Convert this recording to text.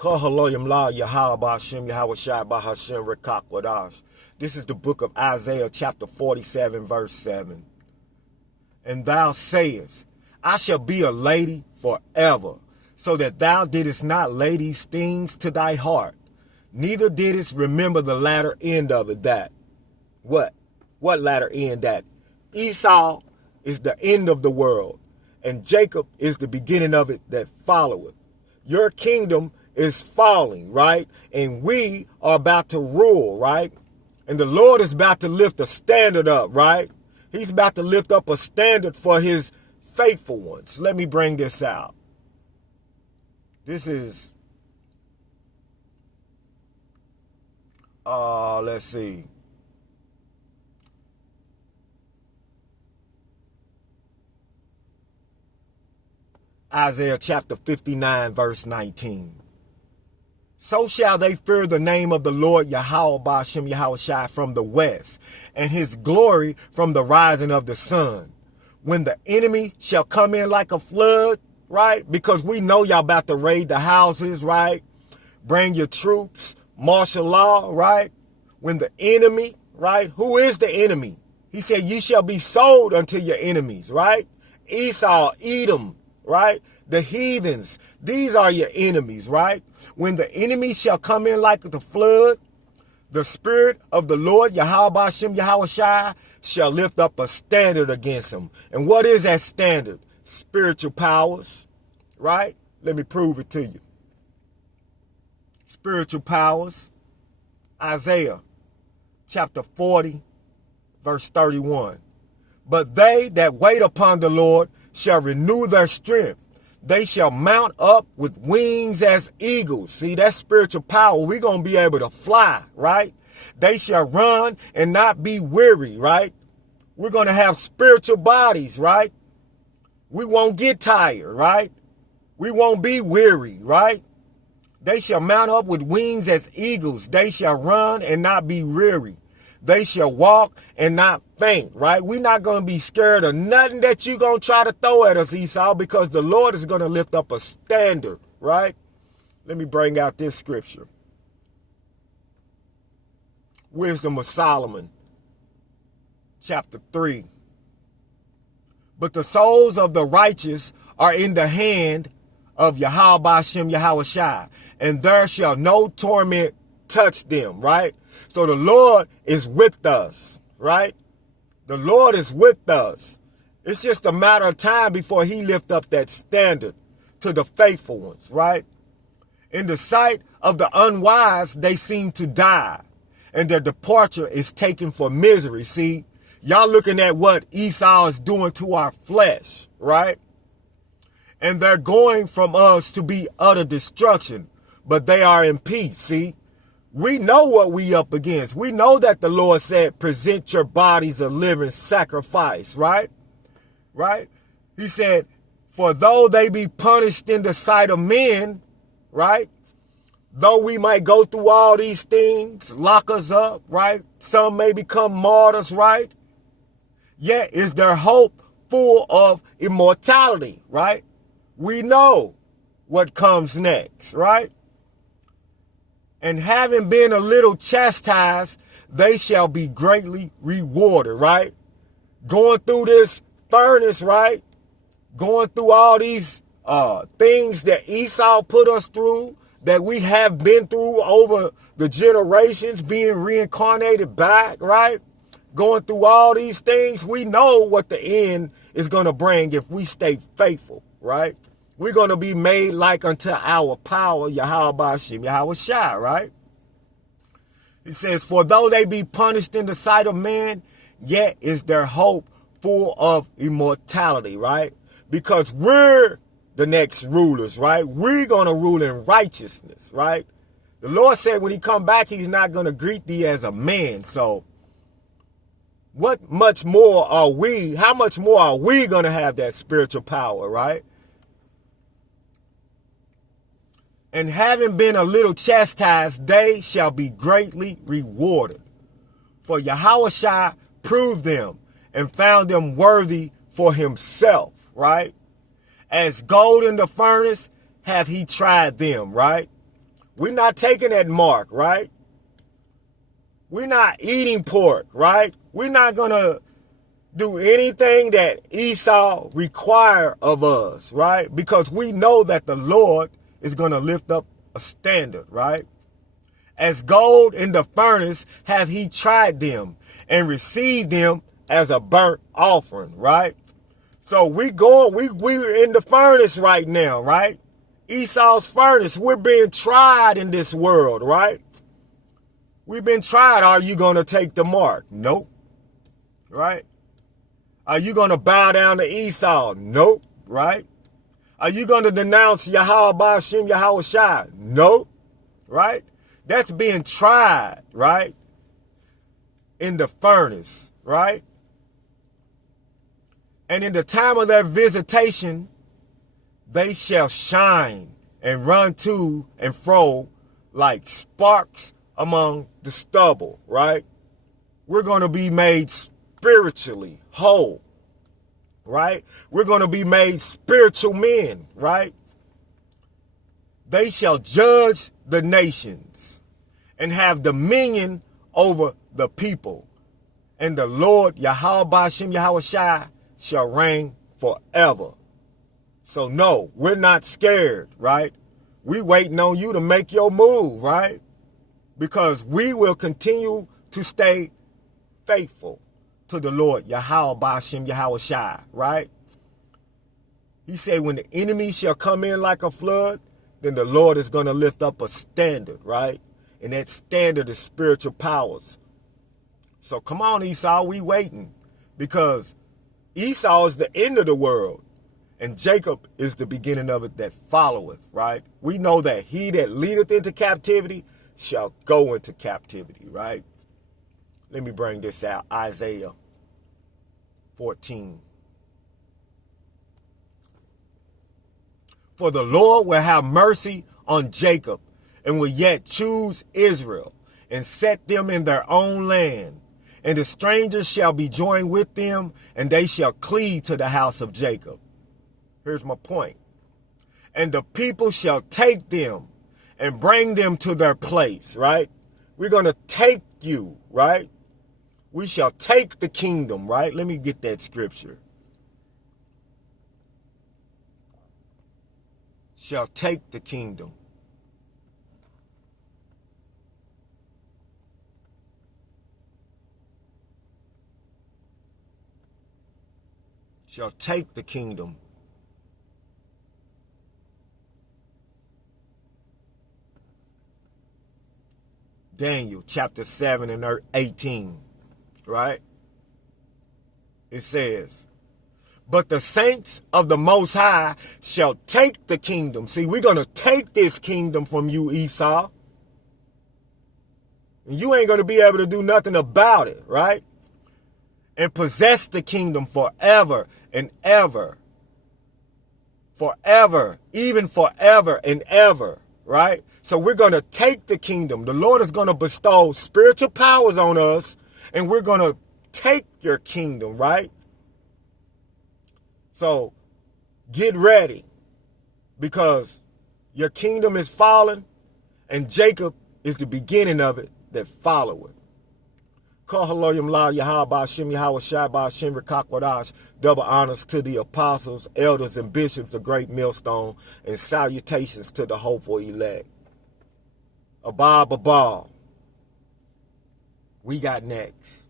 Kahaloyim La Yahweh Hashem Yahweh Shai Bahashem Rekak Wadash. This is the book of Isaiah chapter 47 verse 7. And thou sayest, I shall be a lady forever, so that thou didst not lay these things to thy heart, neither didst remember the latter end of it, that. What? What latter end? That Esau is the end of the world, and Jacob is the beginning of it that followeth. Your kingdom is falling, right? And we are about to rule, right? And the Lord is about to lift a standard up, right? He's about to lift up a standard for his faithful ones. Let me bring this out. This is, let's see. Isaiah chapter 59, verse 19. So shall they fear the name of the Lord Yahweh Ba'ashem Yahweh Shai from the west, and his glory from the rising of the sun. When the enemy shall come in like a flood, right? Because we know y'all about to raid the houses, right? Bring your troops, martial law, right? When the enemy, right? Who is the enemy? He said, you shall be sold unto your enemies, right? Esau, Edom, right? The heathens, these are your enemies, right? When the enemy shall come in like the flood, the spirit of the Lord, Yahweh Ba'ashem Yahweh Shai, shall lift up a standard against him. And what is that standard? Spiritual powers, right? Let me prove it to you. Spiritual powers, Isaiah chapter 40, verse 31. But they that wait upon the Lord shall renew their strength. They shall mount up with wings as eagles. See, that's spiritual power. We're going to be able to fly, right? They shall run and not be weary, right? We're going to have spiritual bodies, right? We won't get tired, right? We won't be weary, right? They shall mount up with wings as eagles. They shall run and not be weary. They shall walk and not faint, right? We're not going to be scared of nothing that you're going to try to throw at us, Esau, because the Lord is going to lift up a standard, right? Let me bring out this scripture. Wisdom of Solomon, chapter 3. But the souls of the righteous are in the hand of Yahweh Ba'ashem Yahweh Shai, and there shall no torment touch them, right? So the Lord is with us, right? The Lord is with us. It's just a matter of time before he lift up that standard to the faithful ones, right? In the sight of the unwise, they seem to die, and their departure is taken for misery. See, y'all looking at what Esau is doing to our flesh, right? And they're going from us to be utter destruction, but they are in peace, see? We know what we up against. We know that the Lord said, present your bodies a living sacrifice, right? Right? He said, for though they be punished in the sight of men, right? Though we might go through all these things, lock us up, right? Some may become martyrs, right? Yet is their hope full of immortality, right? We know what comes next, right? And having been a little chastised, they shall be greatly rewarded, right? Going through this furnace, right? Going through all these things that Esau put us through, that we have been through over the generations, being reincarnated back, right? Going through all these things, we know what the end is going to bring if we stay faithful, right? We're going to be made like unto our power, Yahweh Ba'ashem Yahweh Shai, right? It says, for though they be punished in the sight of man, yet is their hope full of immortality, right? Because we're the next rulers, right? We're going to rule in righteousness, right? The Lord said when he come back, he's not going to greet thee as a man. So what much more are we, how much more are we going to have that spiritual power, right? And having been a little chastised, they shall be greatly rewarded. For Yahweh Shai proved them and found them worthy for himself, right? As gold in the furnace hath he tried them, right? We're not taking that mark, right? We're not eating pork, right? We're not going to do anything that Esau require of us, right? Because we know that the Lord is going to lift up a standard, right? As gold in the furnace have he tried them and received them as a burnt offering, right? So we're in the furnace right now, right? Esau's furnace. We're being tried in this world, right? We've been tried. Are you going to take the mark? Nope. Right? Are you going to bow down to Esau? Nope. Right? Are you going to denounce Yahweh Ba'ashem Yahweh Shai? Nope. Right? That's being tried, right? In the furnace, right? And in the time of their visitation, they shall shine and run to and fro like sparks among the stubble, right? We're going to be made spiritually whole, right? We're going to be made spiritual men, right? They shall judge the nations and have dominion over the people. And the Lord, Yahweh Ba'ashem Yahweh Shai, shall reign forever. So no, we're not scared, right? We waiting on you to make your move, right? Because we will continue to stay faithful to the Lord, Yahweh Ba'ashem Yahweh Shai, right? He said when the enemy shall come in like a flood, then the Lord is going to lift up a standard, right? And that standard is spiritual powers. So come on, Esau, we waiting. Because Esau is the end of the world. And Jacob is the beginning of it that followeth, right? We know that he that leadeth into captivity shall go into captivity, right? Let me bring this out. Isaiah 14. For the Lord will have mercy on Jacob and will yet choose Israel and set them in their own land. And the strangers shall be joined with them, and they shall cleave to the house of Jacob. Here's my point. And the people shall take them and bring them to their place, right? We're going to take you, right? We shall take the kingdom, right? Let me get that scripture. Shall take the kingdom. Shall take the kingdom. Daniel chapter 7 and 18, right? It says, but the saints of the Most High shall take the kingdom. See, we're going to take this kingdom from you, Esau. And you ain't going to be able to do nothing about it, right? And possess the kingdom forever and ever. Forever, even forever and ever, right? So we're going to take the kingdom. The Lord is going to bestow spiritual powers on us, and we're going to take your kingdom, right? So get ready, because your kingdom is fallen, and Jacob is the beginning of it that followeth. Double honors to the apostles, elders, and bishops, the great millstone, and salutations to the hopeful elect. Abba. We got next.